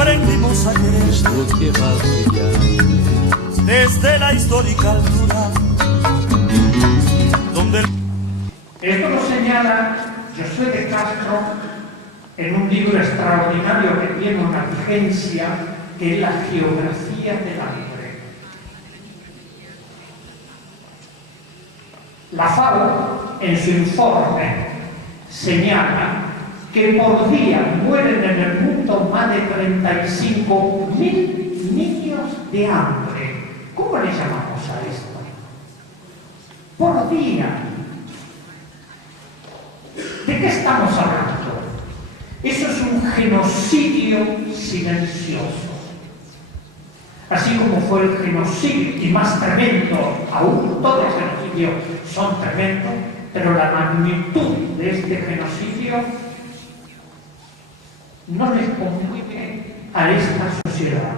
aprendimos a querer desde la histórica altura donde... Esto lo señala José de Castro en un libro extraordinario que tiene una vigencia, que es la geografía del hambre. La FAO, en su informe, señala que por día mueren en el mundo más de 35.000 niños de hambre. ¿Cómo le llamamos a esto? Por día. ¿De qué estamos hablando? Eso es un genocidio silencioso. Así como fue el genocidio, y más tremendo, aún todos los genocidios son tremendos, pero la magnitud de este genocidio no les conmueve a esta sociedad.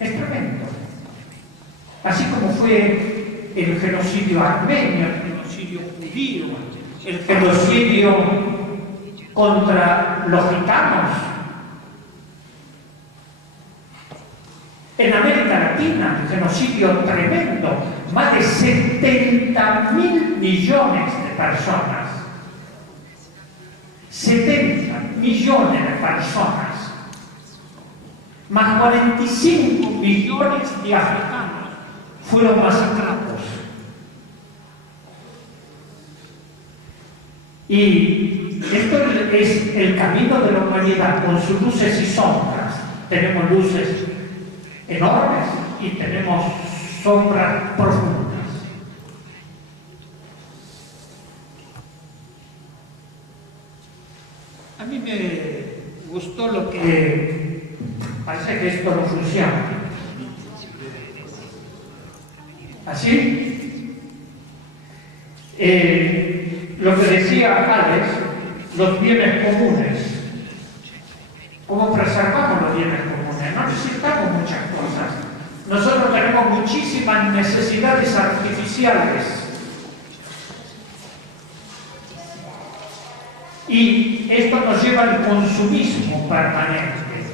Es tremendo. Así como fue el genocidio armenio, el genocidio judío, el genocidio contra los gitanos. En América Latina, el genocidio tremendo, más de 70.000 millones de personas. 70 millones de personas, más 45 millones de africanos fueron masacrados. Y esto es el camino de la humanidad, con sus luces y sombras. Tenemos luces enormes y tenemos sombras profundas. A mí me gustó lo que... parece que esto no funciona. ¿Así? Lo que decía Alex, los bienes comunes. ¿Cómo preservamos los bienes comunes? No necesitamos muchas cosas. Nosotros tenemos muchísimas necesidades artificiales. Y esto nos lleva al consumismo permanente.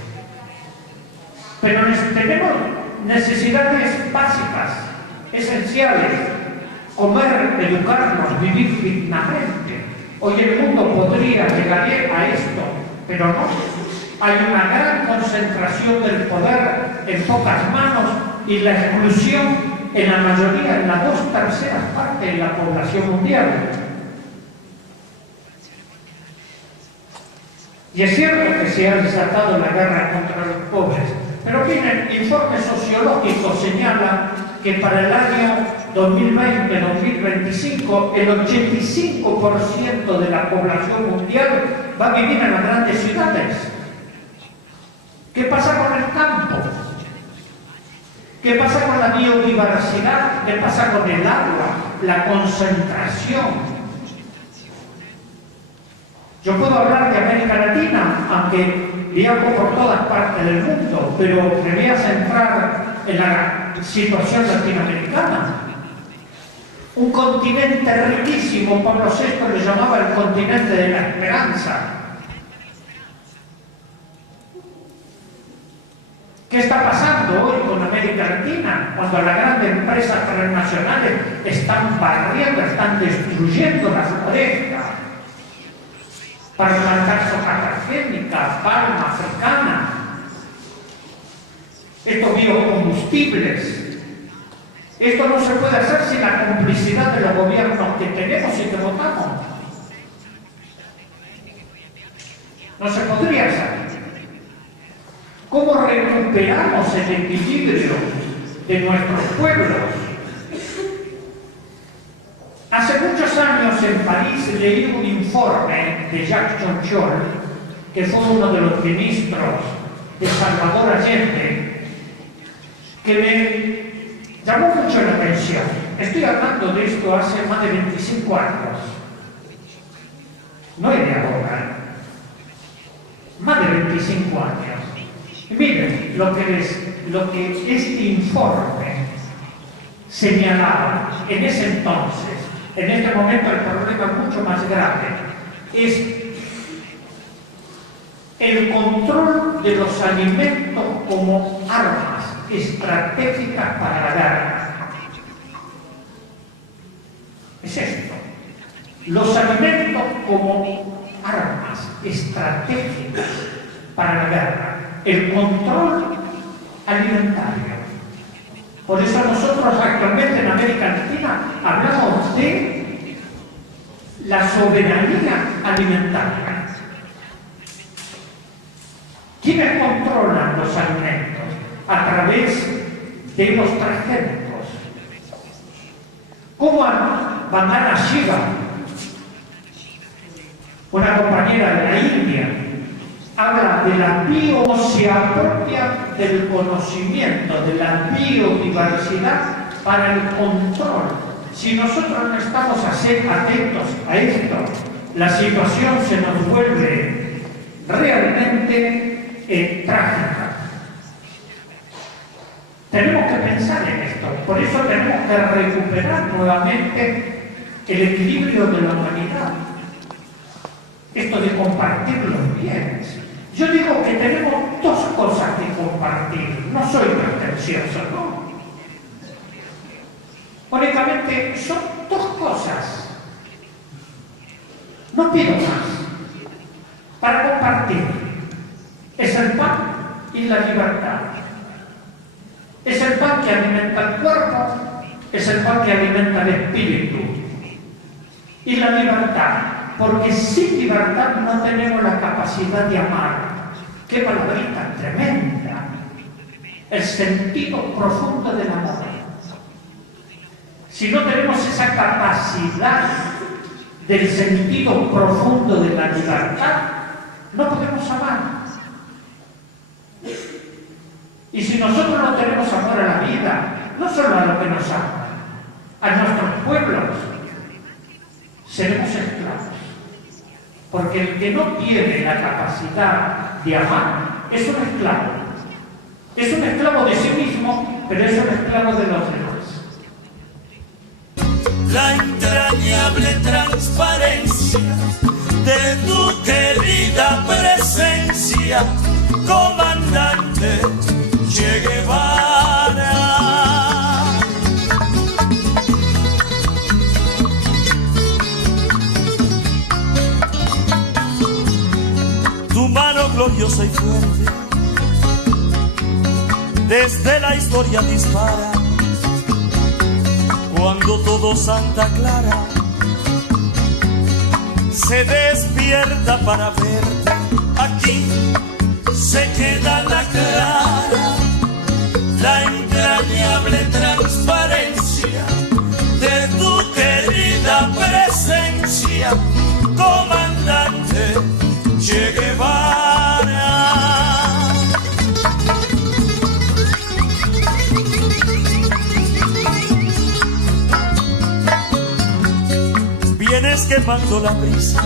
Pero tenemos necesidades básicas, esenciales: comer, educarnos, vivir dignamente. Hoy el mundo podría llegar a esto, pero no. Hay una gran concentración del poder en pocas manos y la exclusión en la mayoría, en las 2/3 partes de la población mundial. Y es cierto que se ha desatado la guerra contra los pobres, pero bien, el informe sociológico señala que para el año 2020-2025 el 85% de la población mundial va a vivir en las grandes ciudades. ¿Qué pasa con el campo? ¿Qué pasa con la biodiversidad? ¿Qué pasa con el agua? La concentración. Yo puedo hablar de América Latina, aunque viajo por todas partes del mundo, pero me voy a centrar en la situación latinoamericana. Un continente riquísimo, Pablo VI le llamaba el continente de la esperanza. ¿Qué está pasando hoy con América Latina? Cuando las grandes empresas transnacionales están barriendo, están destruyendo las forestas para plantar soja transgénica, palma africana, estos biocombustibles. Esto no se puede hacer sin la complicidad de los gobiernos que tenemos y que votamos. No se podría hacer. ¿Cómo recuperamos el equilibrio de nuestros pueblos? Hace muchos años en París leí un informe de Jacques Chonchol, que fue uno de los ministros de Salvador Allende, que me llamó mucho la atención. Estoy hablando de esto hace más de 25 años. No es de ahora, más de 25 años. Y miren lo que este informe señalaba en ese entonces. En este momento el problema es mucho más grave. Es el control de los alimentos como armas estratégicas para la guerra. Es esto. Los alimentos como armas estratégicas para la guerra. El control alimentario. Por eso nosotros actualmente en América Latina hablamos de la soberanía alimentaria. ¿Quiénes controlan los alimentos? A través de los transgénicos. ¿Cómo Vandana Shiva, una compañera de la India, habla de la se apropia del conocimiento, de la biodiversidad para el control? Si nosotros no estamos atentos a esto, la situación se nos vuelve realmente trágica. Tenemos que pensar en esto, por eso tenemos que recuperar nuevamente el equilibrio de la humanidad. Esto de compartir los bienes. Yo digo que tenemos dos cosas que compartir, no soy pretencioso, no. Únicamente son dos cosas. No pido más para compartir. Es el pan y la libertad. Es el pan que alimenta el cuerpo, es el pan que alimenta el espíritu. Y la libertad, porque sin libertad no tenemos la capacidad de amar. ¡Qué palabrita tremenda! El sentido profundo del amor. Si no tenemos esa capacidad del sentido profundo de la libertad, no podemos amar. Y si nosotros no tenemos amor a la vida, no solo a lo que nos ama, a nuestros pueblos, seremos esclavos. Porque el que no tiene la capacidad de amar es un esclavo. Es un esclavo de sí mismo, pero es un esclavo de los demás. La entrañable transparencia de tu querida presencia, comandante Che Guevara. Tu mano gloriosa y fuerte desde la historia dispara, cuando todo Santa Clara se despierta para verte. Aquí se queda la clara, la entrañable transparencia de tu querida presencia, comandante Che Guevara. Vienes quemando la brisa